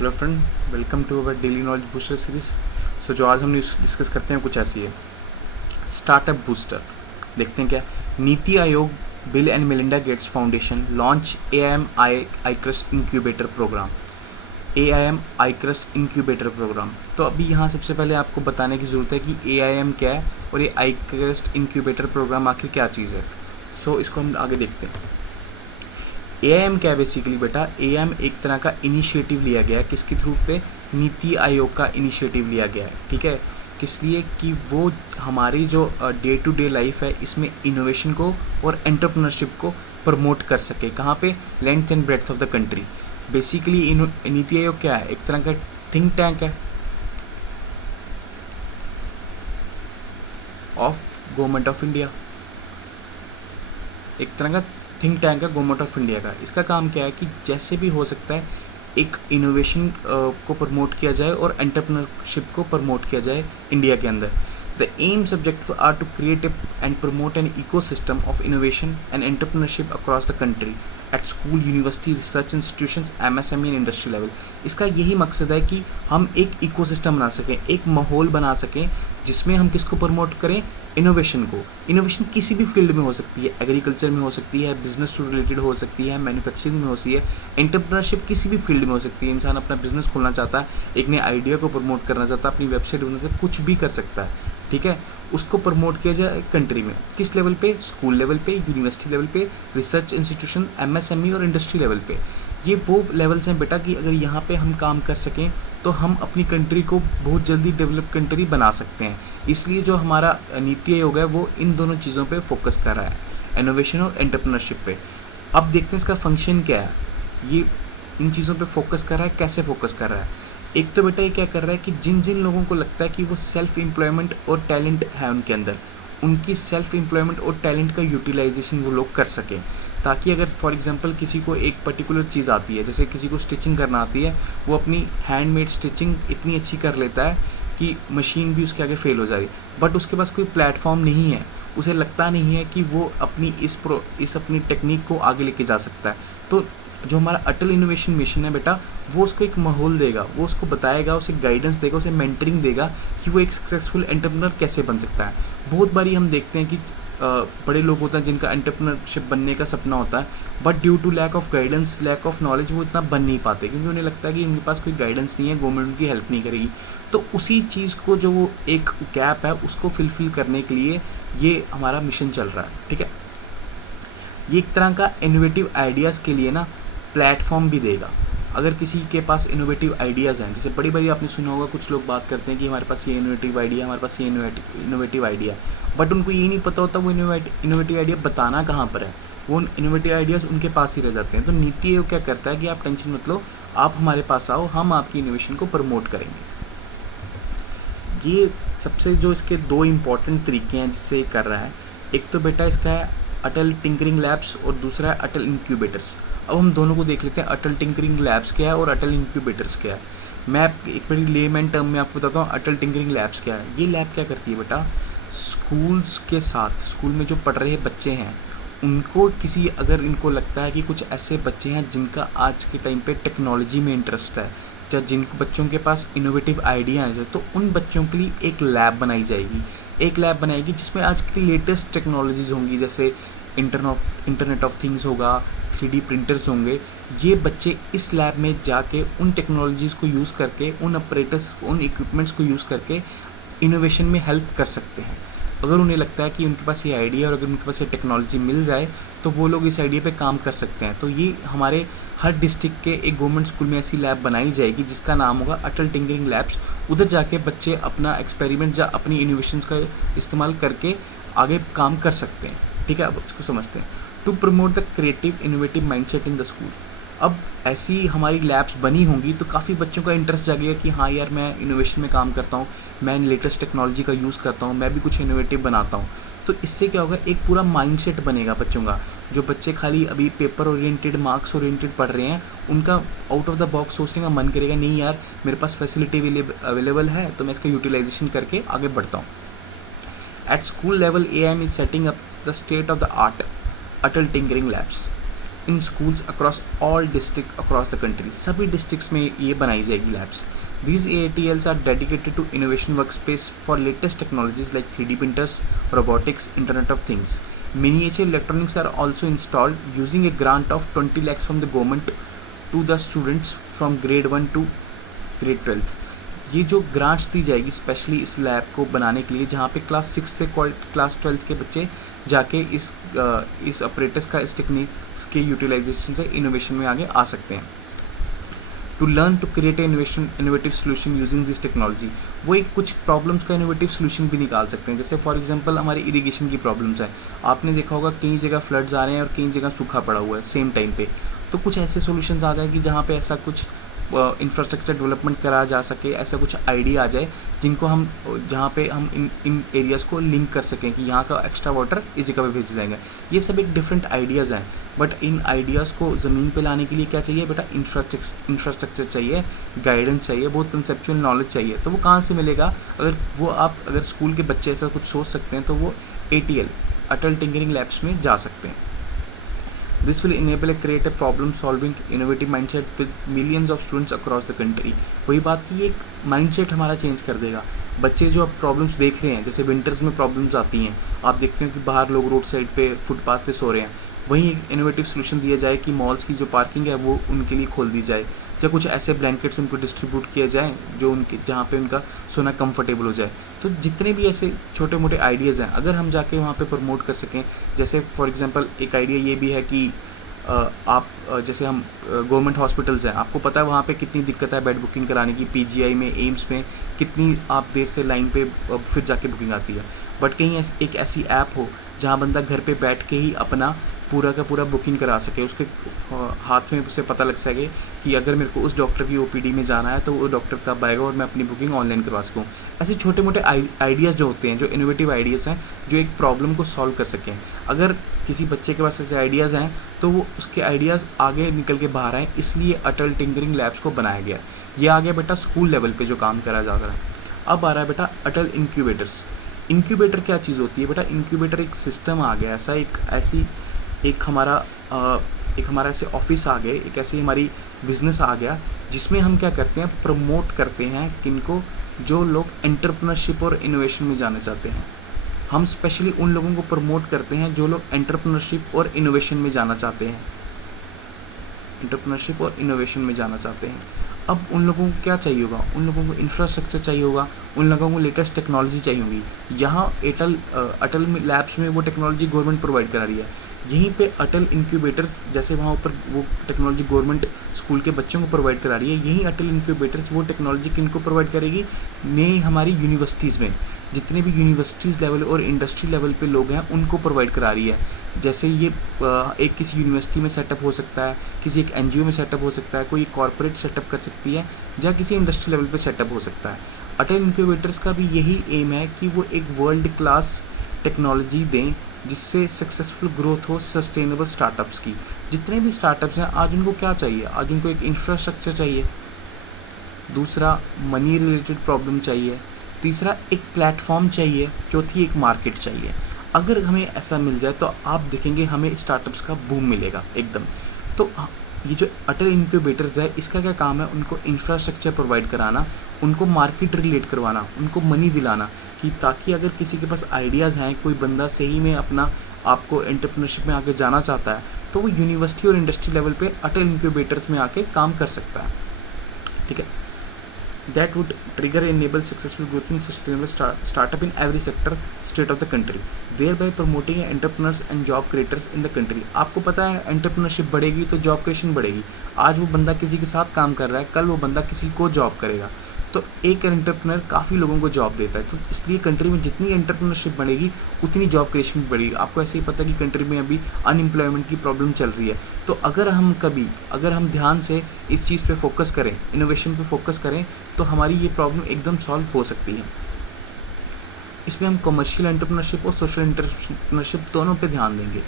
Hello friend, welcome to our daily knowledge booster series. जो आज हम डिस्कस करते हैं कुछ ऐसी है, स्टार्टअप बूस्टर। देखते हैं क्या। Niti Aayog, Bill and Melinda Gates Foundation launch AIM iCrust incubator programme. AIM iCrust incubator programme. तो अभी यहाँ सबसे पहले आपको बताने की ज़रूरत है कि AIM क्या है और ये iCrust इंक्यूबेटर प्रोग्राम आखिर क्या चीज़ है। इसको हम आगे देखते हैं। AIM क्या है बेसिकली बेटा। AIM एक तरह का इनिशिएटिव लिया गया है, किसके थ्रू पे, नीति आयोग का इनिशिएटिव लिया गया है। ठीक है, किस लिए कि वो हमारी जो डे टू डे लाइफ है इसमें इनोवेशन को और एंटरप्रेन्योरशिप को प्रमोट कर सके। कहाँ पे, length and breadth of the country. Basically NITI Aayog क्या है, एक तरह का थिंक टैंक है ऑफ गवर्नमेंट ऑफ इंडिया। एक तरह का थिंक टैंक है गवर्नमेंट ऑफ इंडिया का। इसका काम क्या है कि जैसे भी हो सकता है एक इनोवेशन को प्रमोट किया जाए और एंटरप्रेन्योरशिप को प्रमोट किया जाए इंडिया के अंदर। The aim subject are to create and promote an ecosystem of innovation and entrepreneurship across the country at school, university, research institutions, MSME and industry level. इसका यही मकसद है कि हम एक इकोसिस्टम बना सकें, एक माहौल बना सकें जिसमें हम किसको प्रमोट करें, इनोवेशन को। इनोवेशन किसी भी फील्ड में हो सकती है, एग्रीकल्चर में हो सकती है, बिजनेस से रिलेटेड हो सकती है, मैन्युफैक्चरिंग में हो सकती है, एंटरप्रेन्योरशिप किसी भी फील्ड में हो सकती है। इंसान अपना बिजनेस खोलना चाहता है, एक नए आइडिया को प्रमोट करना चाहता है, अपनी वेबसाइट बनाने से कुछ भी कर सकता है। ठीक है, उसको प्रमोट किया जाए कंट्री में, किस लेवल पे, स्कूल लेवल पे, यूनिवर्सिटी लेवल पे, रिसर्च इंस्टीट्यूशन, MSME और इंडस्ट्री लेवल पे। ये वो लेवल्स हैं बेटा कि अगर यहाँ पे हम काम कर सकें तो हम अपनी कंट्री को बहुत जल्दी डेवलप कंट्री बना सकते हैं। इसलिए जो हमारा नीति आयोग है वो इन दोनों चीज़ों पे फोकस कर रहा है, इनोवेशन और एंटरप्रेन्योरशिप पे। अब देखते हैं इसका फंक्शन क्या है। ये इन चीज़ों पे फोकस कर रहा है, कैसे फोकस कर रहा है। एक तो बेटा ये क्या कर रहा है कि जिन जिन लोगों को लगता है कि वो सेल्फ एम्प्लॉयमेंट और टैलेंट है उनके अंदर, उनकी सेल्फ एम्प्लॉयमेंट और टैलेंट का यूटिलाइजेशन वो लोग कर सकें। ताकि अगर फॉर एग्जांपल किसी को एक पर्टिकुलर चीज़ आती है, जैसे किसी को स्टिचिंग करना आती है, वो अपनी हैंडमेड स्टिचिंग इतनी अच्छी कर लेता है कि मशीन भी उसके आगे फेल हो जा रही, बट उसके पास कोई प्लेटफॉर्म नहीं है, उसे लगता नहीं है कि वो अपनी इस अपनी टेक्निक को आगे लेके जा सकता है। तो जो हमारा अटल इनोवेशन मिशन है बेटा, वो उसको एक माहौल देगा, वो उसको बताएगा, उसे गाइडेंस देगा, उसे मेंटरिंग देगा कि वो एक सक्सेसफुल एंटरप्रेन्योर कैसे बन सकता है। बहुत बारी हम देखते हैं कि बड़े लोग होते हैं जिनका एंटरप्रेन्योरशिप बनने का सपना होता है, but due to lack of guidance, lack of knowledge, वो इतना बन नहीं पाते क्योंकि उन्हें लगता है कि उनके पास कोई गाइडेंस नहीं है, गवर्नमेंट उनकी हेल्प नहीं करेगी। तो उसी चीज़ को, जो वो एक गैप है, उसको फिलफिल करने के लिए ये हमारा मिशन चल रहा है। ठीक है, ये एक तरह का इनोवेटिव आइडियाज़ के लिए ना प्लेटफॉर्म भी देगा। अगर किसी के पास इनोवेटिव आइडियाज़ हैं, जैसे बड़ी बड़ी आपने सुना होगा, कुछ लोग बात करते हैं कि हमारे पास ये इनोवेटिव आइडिया, हमारे पास ये इनोवेटिव आइडिया, बट उनको ये नहीं पता होता वो इनोवेटिव आइडिया बताना कहाँ पर है। वो इनोवेटिव आइडियाज़ उनके पास ही रह जाते हैं। तो नीति आयोग क्या करता है कि आप टेंशन मत लो, आप हमारे पास आओ, हम आपकी इनोवेशन को प्रमोट करेंगे। ये सबसे जो इसके दो इम्पॉर्टेंट तरीके हैं जिससे ये कर रहा है, एक तो बेटा इसका है अटल टिंकरिंग लैब्स और दूसरा है अटल इंक्यूबेटर्स। अब हम दोनों को देख लेते हैं, अटल टिंकरिंग लैब्स क्या है और अटल इंक्यूबेटर्स क्या है। मैं एक बड़ी लेमैन टर्म में आपको बताता हूँ अटल टिंकरिंग लैब्स क्या है। ये लैब क्या करती है बेटा, स्कूल्स के साथ, स्कूल में जो पढ़ रहे बच्चे हैं उनको किसी, अगर इनको लगता है कि कुछ ऐसे बच्चे हैं जिनका आज के टाइम पे टेक्नोलॉजी में इंटरेस्ट है, या जिन बच्चों के पास इनोवेटिव आइडिया है, तो उन बच्चों के लिए एक लैब बनाई जाएगी। एक लैब बनाएगी जिसमें आज की लेटेस्ट टेक्नोलॉजीज होंगी, जैसे इंटरनेट ऑफ थिंग्स होगा, 3D प्रिंटर्स होंगे। ये बच्चे इस लैब में जाके उन टेक्नोलॉजीज़ को यूज़ करके, उन ऑपरेटर्स, उन इक्विपमेंट्स को यूज़ करके इनोवेशन में हेल्प कर सकते हैं। अगर उन्हें लगता है कि उनके पास ये आइडिया और अगर उनके पास ये टेक्नोलॉजी मिल जाए तो वो लोग इस आइडिया पे काम कर सकते हैं। तो ये हमारे हर डिस्ट्रिक्ट के एक गवर्नमेंट स्कूल में ऐसी लैब बनाई जाएगी जिसका नाम होगा अटल टिंकरिंग लैब्स। उधर जाके बच्चे अपना एक्सपेरिमेंट या अपनी इनोवेशंस का इस्तेमाल करके आगे काम कर सकते हैं। ठीक है, अब इसको समझते हैं। To promote the creative innovative mindset in the school. अब ऐसी हमारी लैब्स बनी होंगी तो काफ़ी बच्चों का इंटरेस्ट जागेगा कि हाँ यार, मैं इनोवेशन में काम करता हूँ, मैं लेटेस्ट टेक्नोलॉजी का यूज़ करता हूँ, मैं भी कुछ इनोवेटिव बनाता हूँ। तो इससे क्या होगा, एक पूरा माइंडसेट बनेगा बच्चों का। जो बच्चे खाली अभी पेपर ओरिएंटेड, मार्क्स ओरिएंटेड पढ़ रहे हैं, उनका आउट ऑफ द बॉक्स सोचने का मन करेगा, नहीं यार मेरे पास फैसिलिटी अवेलेबल है तो मैं इसका यूटिलाइजेशन करके आगे बढ़ता हूँ। At school level AIM is setting up the state of the art Atal tinkering labs. In schools across all district across the country, सभी डिस्ट्रिक्ट्स में ये बनाई जाएगी labs. These AATLs are dedicated to innovation workspace for latest technologies like 3D printers, robotics, Internet of Things. Miniature electronics are also installed using a grant of 20 lakhs from the government to the students from grade 1 to grade 12. ये जो grants दी जाएगी specially इस lab को बनाने के लिए, जहाँ पे क्लास 6 से क्लास 12 के बच्चे जाके इस ऑपरेटर्स का, इस टेक्निक के यूटिलाइजेशन से इनोवेशन में आगे आ सकते हैं. To learn to create innovative solution using this technology, वो एक कुछ प्रॉब्लम्स का इनोवेटिव सोल्यूशन भी निकाल सकते हैं. जैसे फॉर एग्जांपल हमारी इरिगेशन की प्रॉब्लम्स है, आपने देखा होगा कई जगह फ्लड्स आ रहे हैं और कई जगह सूखा पड़ा हुआ है सेम टाइम पे. तो कुछ ऐसे सॉल्यूशंस आ जाए कि जहाँ पे ऐसा कुछ इंफ्रास्ट्रक्चर डेवलपमेंट करा जा सके, ऐसा कुछ आइडिया आ जाए जिनको हम, जहाँ पे हम इन एरियाज़ को लिंक कर सकें कि यहाँ का एक्स्ट्रा वाटर इस जगह पे भेजा जाएगा. ये सब एक डिफरेंट आइडियाज़ हैं, बट इन आइडियाज़ को ज़मीन पे लाने के लिए क्या चाहिए बेटा? इंफ्रास्ट्रक्चर चाहिए, गाइडेंस चाहिए, बहुत कंसेप्चुअल नॉलेज चाहिए. तो वो कहाँ से मिलेगा? अगर स्कूल के बच्चे ऐसा कुछ सोच सकते हैं तो वो ATL, अटल टिंकरिंग लैब्स में जा सकते हैं. This will enable a create a problem solving innovative mindset with millions of students across the country. वही बात कि एक माइंडसेट हमारा चेंज कर देगा. बच्चे जो अब प्रॉब्लम्स देख रहे हैं, जैसे विंटर्स में प्रॉब्लम्स आती हैं, आप देखते हैं कि बाहर लोग रोड साइड पे फुटपाथ पे सो रहे हैं, वहीं एक इनोवेटिव सोल्यूशन दिया जाए कि मॉल्स की जो पार्किंग है वो उनके लिए खोल दी जाए, या कुछ ऐसे ब्लैंकेट्स उनको डिस्ट्रीब्यूट किए जाएँ जो उनके, जहाँ पे उनका सोना कंफर्टेबल हो जाए. तो जितने भी ऐसे छोटे मोटे आइडियाज़ हैं, अगर हम जाके वहाँ पे प्रमोट कर सकें, जैसे फॉर एग्जांपल एक आइडिया ये भी है कि आप जैसे हम गवर्नमेंट हॉस्पिटल्स हैं, आपको पता है वहाँ पे कितनी दिक्कत है बेड बुकिंग कराने की, PGI में, एम्स में कितनी आप देर से लाइन पे फिर जाके बुकिंग आती है. बट कहीं एक ऐसी ऐप हो जहाँ बंदा घर पे बैठ के ही अपना पूरा का पूरा बुकिंग करा सके, उसके हाथ में उसे पता लग सके कि अगर मेरे को उस डॉक्टर की OPD में जाना है तो वो डॉक्टर कब आएगा और मैं अपनी बुकिंग ऑनलाइन करवा सकूँ. ऐसे छोटे मोटे आइडियाज़ जो होते हैं, जो इनोवेटिव आइडियाज़ हैं, जो एक प्रॉब्लम को सॉल्व कर सकें. अगर किसी बच्चे के पास ऐसे आइडियाज़ हैं तो वो उसके आइडियाज़ आगे निकल के बाहर आएँ, इसलिए अटल टिंकरिंग लैब्स को बनाया गया. ये आ गया बेटा स्कूल लेवल पे जो काम करा जा रहा है. अब आ रहा है बेटा अटल इंक्यूबेटर्स. इंक्यूबेटर क्या चीज़ होती है बेटा? इंक्यूबेटर एक सिस्टम आ गया, ऐसा एक हमारा ऐसे ऑफिस आ गए, एक ऐसी हमारी बिजनेस आ गया जिसमें हम क्या करते हैं? प्रमोट करते हैं किनको? जो लोग एंटरप्रेन्योरशिप और इनोवेशन में जाना चाहते हैं. हम स्पेशली उन लोगों को प्रमोट करते हैं जो लोग एंटरप्रेन्योरशिप और इनोवेशन में जाना चाहते हैं. एंटरप्रेन्योरशिप और इनोवेशन में जाना चाहते हैं. अब उन लोगों को क्या चाहिए होगा? उन लोगों को इंफ्रास्ट्रक्चर चाहिए होगा, उन लोगों को लेटेस्ट टेक्नोलॉजी चाहिए होगी. यहाँ अटल लैब्स में वो टेक्नोलॉजी गवर्नमेंट प्रोवाइड करा रही है. यहीं पे अटल इंक्यूबेटर्स, जैसे वहाँ ऊपर वो टेक्नोलॉजी गवर्नमेंट स्कूल के बच्चों को प्रोवाइड करा रही है, यहीं अटल इंक्यूबेटर्स वो टेक्नोलॉजी किनको प्रोवाइड करेगी? नई हमारी यूनिवर्सिटीज़ में, जितने भी यूनिवर्सिटीज़ लेवल और इंडस्ट्री लेवल पे लोग हैं उनको प्रोवाइड करा रही है. जैसे ये एक किसी यूनिवर्सिटी में सेटअप हो सकता है, किसी एक NGO में सेटअप हो सकता है, कोई कॉर्पोरेट सेटअप कर सकती है, या किसी इंडस्ट्री लेवल पे सेटअप हो सकता है. अटल इंक्यूबेटर्स का भी यही एम है कि वो एक वर्ल्ड क्लास टेक्नोलॉजी दें जिससे सक्सेसफुल ग्रोथ हो सस्टेनेबल स्टार्टअप्स की. जितने भी स्टार्टअप्स हैं आज उनको क्या चाहिए? आज उनको एक इंफ्रास्ट्रक्चर चाहिए, दूसरा मनी रिलेटेड प्रॉब्लम चाहिए, तीसरा एक प्लेटफॉर्म चाहिए, चौथी एक मार्केट चाहिए. अगर हमें ऐसा मिल जाए तो आप देखेंगे हमें स्टार्टअप्स का बूम मिलेगा एकदम. तो ये जो अटल इंक्यूबेटर्स है, इसका क्या काम है? उनको इंफ्रास्ट्रक्चर प्रोवाइड कराना, उनको मार्केट रिलेट करवाना, उनको मनी दिलाना, कि ताकि अगर किसी के पास आइडियाज़ हैं, कोई बंदा सही में अपना आपको एंटरप्रेन्योरशिप में आके जाना चाहता है, तो वो यूनिवर्सिटी और इंडस्ट्री लेवल पे अटल इंक्यूबेटर्स में आके काम कर सकता है. ठीक है. that would trigger enable successful growth in sustainable startup in every sector state of the country, thereby promoting entrepreneurs and job creators in the country. आपको पता है एंटरप्रेन्योरशिप बढ़ेगी तो जॉब क्रिएशन बढ़ेगी. आज वो बंदा किसी के साथ काम कर रहा है, कल वो बंदा किसी को जॉब करेगा. तो एक एंटरप्रेन्योर काफ़ी लोगों को जॉब देता है. तो इसलिए कंट्री में जितनी एंटरप्रेन्योरशिप बढ़ेगी उतनी जॉब क्रिएशन बढ़ेगी. आपको ऐसे ही पता है कि कंट्री में अभी अनएम्प्लॉयमेंट की प्रॉब्लम चल रही है. तो अगर हम ध्यान से इस चीज़ पे फोकस करें, इनोवेशन पे फोकस करें, तो हमारी ये प्रॉब्लम एकदम सॉल्व हो सकती है. इसमें हम कमर्शियल एंटरप्रेन्योरशिप और सोशल एंटरप्रेन्योरशिप दोनों पे ध्यान देंगे.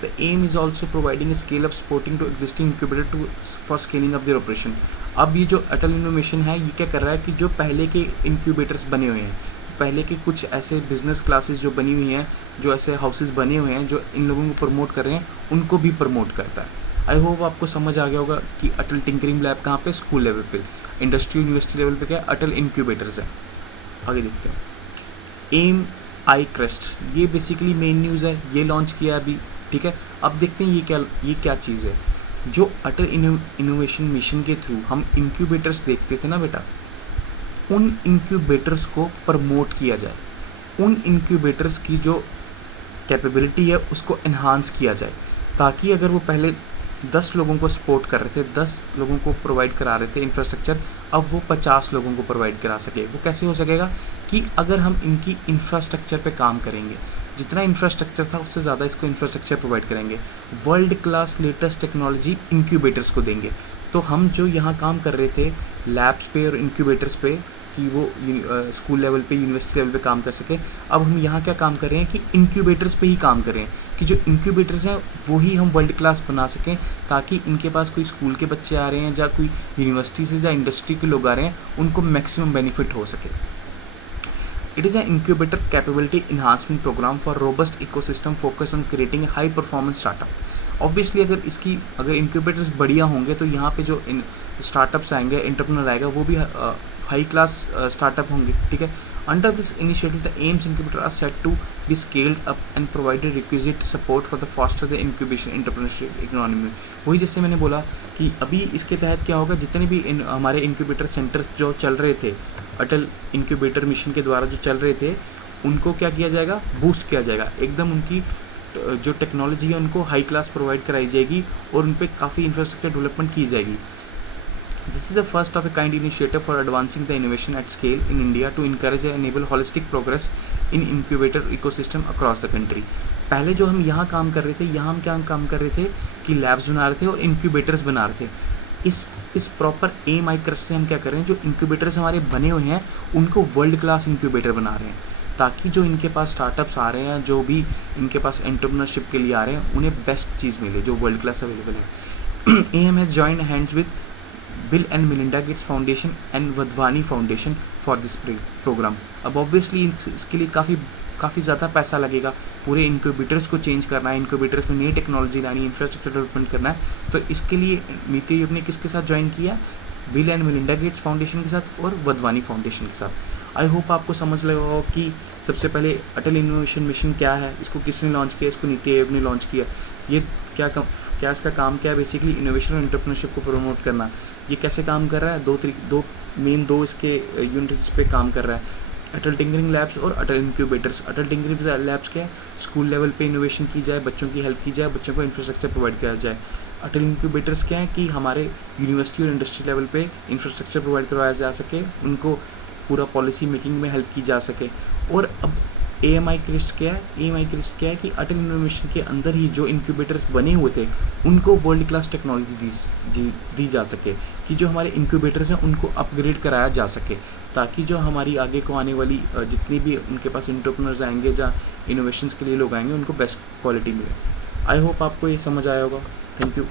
The aim is also providing a scale-up supporting to existing incubator for scaling up their operation. अब ये जो अटल इनोवेशन है, ये क्या कर रहा है कि जो पहले के इंक्यूबेटर्स बने हुए हैं, पहले के कुछ ऐसे बिजनेस क्लासेस जो बनी हुई हैं, जो ऐसे हाउसेस बने हुए हैं जो इन लोगों को प्रमोट कर रहे हैं, उनको भी प्रमोट करता है। आई होप आपको समझ आ गया होगा कि अटल टिंकरिंग लैब कहाँ पे, स्कूल लेवल पे। इंडस्ट्री यूनिवर्सिटी लेवल पे क्या है, अटल इंक्यूबेटर्स है। आगे देखते हैं। एम आई क्रेस्ट, ये बेसिकली मेन न्यूज़ है, ये लॉन्च किया अभी, ठीक है। अब देखते हैं ये क्या चीज़ है। जो अटल इनोवेशन मिशन के थ्रू हम इंक्यूबेटर्स देखते थे ना बेटा, उन इंक्यूबेटर्स को प्रमोट किया जाए, उन इंक्यूबेटर्स की जो कैपेबिलिटी है उसको एनहांस किया जाए, ताकि अगर वो पहले 10 लोगों को सपोर्ट कर रहे थे, 10 लोगों को प्रोवाइड करा रहे थे इंफ्रास्ट्रक्चर, अब वो 50 लोगों को प्रोवाइड करा सके। वो कैसे हो सकेगा कि अगर हम इनकी इंफ्रास्ट्रक्चर पे काम करेंगे, जितना इंफ्रास्ट्रक्चर था उससे ज़्यादा इसको इंफ्रास्ट्रक्चर प्रोवाइड करेंगे, world class latest technology incubators को देंगे। तो हम जो यहाँ काम कर रहे थे लैब्स पे और इंक्यूबेटर्स पे कि वो स्कूल लेवल पे, यूनिवर्सिटी लेवल पे काम कर सके, अब हम यहाँ क्या काम कर रहे हैं कि इंक्यूबेटर्स पे ही काम कर रहे हैं, कि जो इंक्यूबेटर्स हैं वो ही हम वर्ल्ड क्लास बना सकें, ताकि इनके पास कोई स्कूल के बच्चे आ रहे हैं या कोई यूनिवर्सिटी से या इंडस्ट्री के लोग आ रहे हैं, उनको मैक्सिमम बेनिफिट हो सके। It is an incubator capability enhancement program for robust ecosystem focused on creating a high performance startup. Obviously अगर इंक्यूबेटर्स बढ़िया होंगे तो यहाँ पे जो स्टार्टअप्स आएंगे, एंटरप्रेन्योर आएगा, वो भी हाई क्लास स्टार्टअप होंगे, ठीक है। Under this initiative the AIMs incubator are set to be scaled up and provided requisite support for the faster the incubation entrepreneurship economy. वही जैसे मैंने बोला कि अभी इसके तहत क्या होगा, जितने भी हमारे इंक्यूबेटर सेंटर्स जो चल रहे थे अटल इंक्यूबेटर मिशन के द्वारा जो चल रहे थे, उनको क्या किया जाएगा, बूस्ट किया जाएगा, एकदम उनकी जो टेक्नोलॉजी है उनको हाई क्लास प्रोवाइड कराई जाएगी और उन पर काफ़ी इंफ्रास्ट्रक्चर डेवलपमेंट की जाएगी। This is the first of a kind initiative for advancing the innovation at scale in India to encourage and enable holistic progress in incubator ecosystem across the country. पहले जो हम यहाँ काम कर रहे थे, यहाँ हम क्या काम कर रहे थे कि लैब्स बना रहे थे और इंक्यूबेटर्स बना रहे थे। इस प्रॉपर एम आई क्रस्ट से हम क्या कर रहे हैं, जो इंक्यूबेटर्स हमारे बने हुए हैं उनको वर्ल्ड क्लास इंक्यूबेटर बना रहे हैं, ताकि जो इनके पास स्टार्टअप्स आ रहे हैं, जो भी इनके पास एंटरप्रेन्योरशिप के लिए आ रहे हैं, उन्हें बेस्ट चीज़ मिले जो वर्ल्ड क्लास अवेलेबल है। AIM has joined hands with Bill and Melinda Gates Foundation and Wadhwani Foundation for this programme. अब ऑब्वियसली इसके लिए काफ़ी ज़्यादा पैसा लगेगा, पूरे इंक्यूबेटर्स को चेंज करना है, इंक्यूबेटर्स में नई टेक्नोलॉजी लानी, इंफ्रास्ट्रक्चर डेवलपमेंट करना है। तो इसके लिए नीति आयोग ने किसके साथ ज्वाइन किया, bill and Melinda Gates foundation के साथ और वधवानी फाउंडेशन के साथ। आई होप आपको समझ लगा हो कि सबसे पहले अटल इनोवेशन मिशन क्या है, इसको किसने लॉन्च किया, इसको नीति आयोग ने लॉन्च किया, ये क्या इसका काम क्या है, बेसिकली इनोवेशन और एंटरप्रेन्योरशिप को प्रमोट करना। ये कैसे काम कर रहा है, दो इसके यूनिट्स पे काम कर रहा है, अटल टिंकरिंग लैब्स और अटल इंक्यूबेटर्स। अटल टिंकरिंग लैब्स क्या है, स्कूल लेवल पे इनोवेशन की जाए, बच्चों की हेल्प की जाए, बच्चों को इंफ्रास्ट्रक्चर प्रोवाइड किया जाए। अटल इंक्यूबेटर्स क्या है कि हमारे यूनिवर्सिटी और इंडस्ट्री लेवल पे इंफ्रास्ट्रक्चर प्रोवाइड करवाया जा सके, उनको पूरा पॉलिसी मेकिंग में हेल्प की जा सके। और अब AMI क्रिस्ट क्या है, AMI क्रिस्ट क्या है कि अटल इनोवेशन के अंदर ही जो इंक्यूबेटर्स बने हुए थे उनको वर्ल्ड क्लास टेक्नोलॉजी दी जा सके, कि जो हमारे इंक्यूबेटर्स हैं उनको अपग्रेड कराया जा सके, ताकि जो हमारी आगे को आने वाली जितनी भी उनके पास एंटरप्रेन्योर्स आएंगे या इनोवेशंस के लिए लोग आएंगे, उनको बेस्ट क्वालिटी मिले। आई होप आपको ये समझ आया होगा। Thank you.